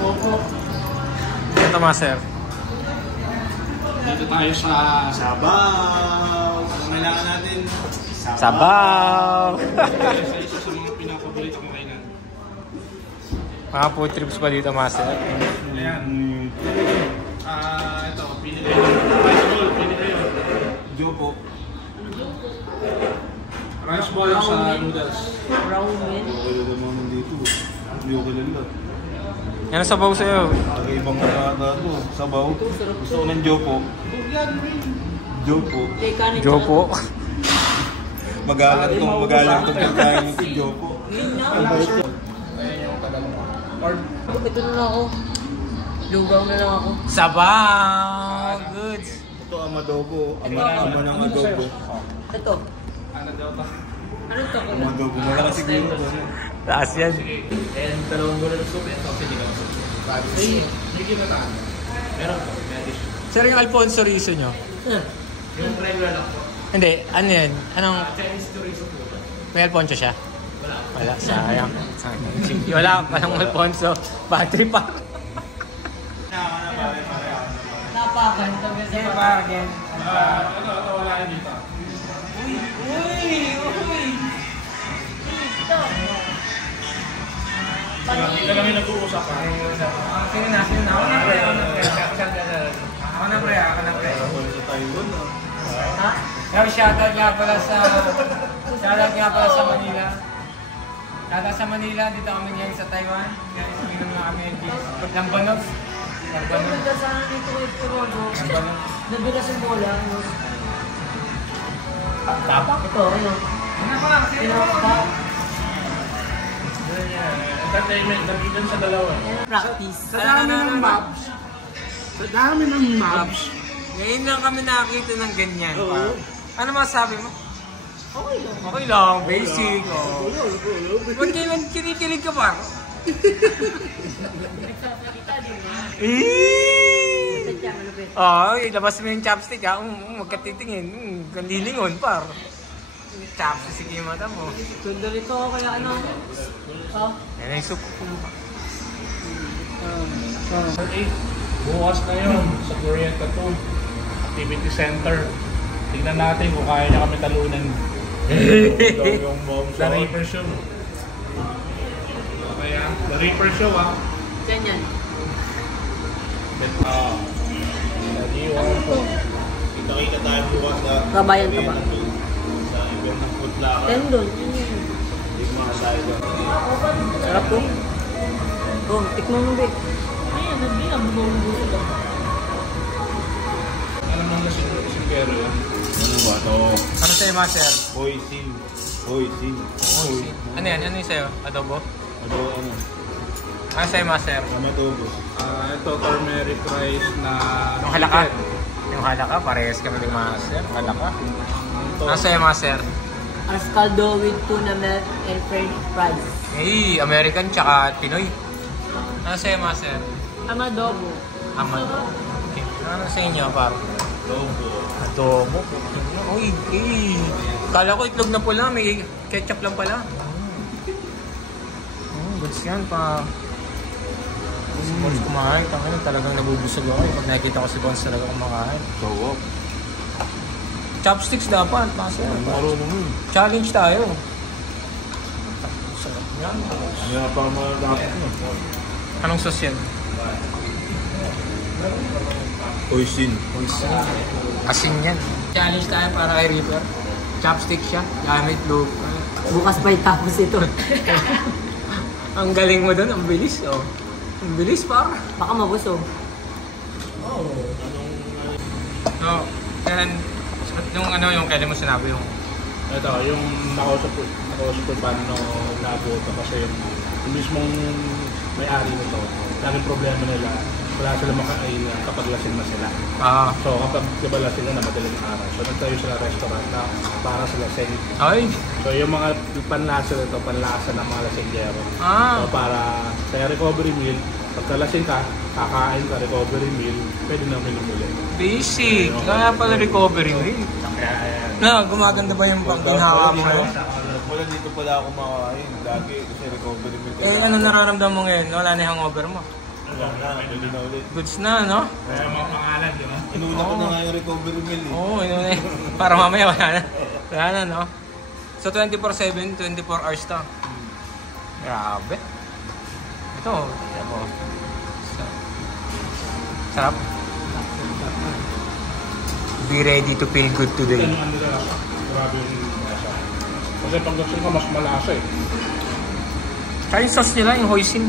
Opo. Ito, master. Dito tayo sa Sabaw. Ang kailangan natin, Sabaw! Sa isa sa mga pinapaborito kong kainan. Mga food trips pa dito, master. Ayan. Ito, pili kayo. Pili kayo. Jopo. Rice ball sa noodles. Ramen. Okay na naman dito. Hindi ko kilala. Yan ang sabaw sa'yo. Ibang nakaka to. Sabaw. Gusto ko ng Jopo. Jopo. Jopo. Magalang tong pagkain nito, Jopo. Ito na lang ako. Lugaw na lang ako. Sabaw! Good! Ito ang adobo. Ama ng adobo. Ito. Ano daw ito? Ano ito? Ang adobo. Malaki siguro ito. Taas yan. And dalawang gulay soup yan. Tapos hindi ka soup. May ginataan. Meron po. May addition. Sir, yung Alfonso Rizo nyo? Yung regular lang po. Hindi, ano yan? Anong... Chinese chorizo po. May Alfonso siya? Wala. Wala, sayang. Wala pa ng Alfonso. Battery pa. Napakan. Sige pa, again. Ito, wala yun dito. Hindi kami nag-uusap pa. Sino na? Ako na pre. Ako na pre. Ha? Shoutout nga pala sa Manila. Shoutout sa Manila. Dito kami ngayon sa Taiwan. Inom na kami Lambanog. Ito sana dito kay Torogo. Nabilas yung bola. Tapak? Ito, ano? Entertainment, nabigan sa dalawa. Practice. Sa dami ng mobs. Ngayon lang kami nakakita ng ganyan. Oo. Ano masasabi mo? Okay lang. Okay lang, basic. Ba't kayo kinikilig ka pa? Nagkakita din. Eh! Sadya, malupit. Labas mo yung chopstick ha. Magkatitingin. Kandilingon par. Chopstick yung mata mo. Ganda rito, kaya ano? Oh. Yan yung soup. Bukas na yun sa Korean Tattoo Activity Center. Tignan natin kung kaya niya kami talunan. Yung mom The Reaper Show. Okay ah. The Reaper Show ah. Diyan yan. Nag-iwan po. Kita-kita tayo bukas na. Kabayan ka ba? Sa event ng Putlakan. Tendon. Hindi mo masahe doon. Sarap po. Oh, tikman mo, Bek. Ayan, nagbilang. Bumulong. Alam mo na si Pero yun. Ano ba ito? Ano sa'yo, master? Hoisin. Ano yan? Ano yung sa'yo? Adobo? Ano? Ano sa'yo, master? Ano adobo? Ito turmeric rice na Yung halaka. Yung halaka, parehas kami ng master. Halaka. Ano sa'yo, master? Ascaldo with tuna melt and french fries. Hey, American tsaka Pinoy. Ano sa'yo, master? Amadobo. Amado. Okay. Ano sa inyo, par? Adobo. Adobo. Uy, kala ko itlog na pula, may ketchup lang pala. Goods yan pa. Bones kumain, talagang nabubusog ako pag nakikita ko si Bones talaga kumakain. Tawag. Chopsticks dapat, master. Marunong yun. Challenge tayo. Sarap yan. Kaya pa malapit mo. Anong sauce yan? Hoisin. Asin yan. Challenge tayo para kay Reaper. Chopstick siya, gamit loop. Bukas pa itapos ito. Ang galing mo doon, ang bilis oh. Ang bilis para. Baka mabusog. No, kailan, yung kailan mo sinabi yung... ito, yung nakausap ko paano nabuto kasi yung mismong may-ari nito, laging problema nila, wala sila makainan kapag lasing na sila. So kapag diba lasing na madaling araw, so nagtayo sila restaurant na para sa lasing. Ay! So yung mga panlasa nito, panlasa ng mga lasinggero. So para sa recovery meal, pagka lasing ka, kakain ka recovery meal, pwede na minumuli. Basic! Kaya pala recovery meal. Na, gumaganda ba yung pangginhawa mo ngayon? Wala dito pala ako makakain. Lagi kasi recovery meal. Ano nararamdaman mo ngayon? Wala na yung hangover mo? Wala na, pwede na ulit. Goods na, no? Kaya mga pangalan, di ba? Inuna ko na nga yung recovery meal eh. Oo, yun na. Para mamaya wala na. Wala na, no? So 24/7, 24 hours to. Grabe. Ito, ako. Sarap. Be ready to feel good today. Yan yung ano nila, grabe yung lasa. Kasi pag gusto ka, mas malasa eh. Kaya yung sauce nila, yung hoisin.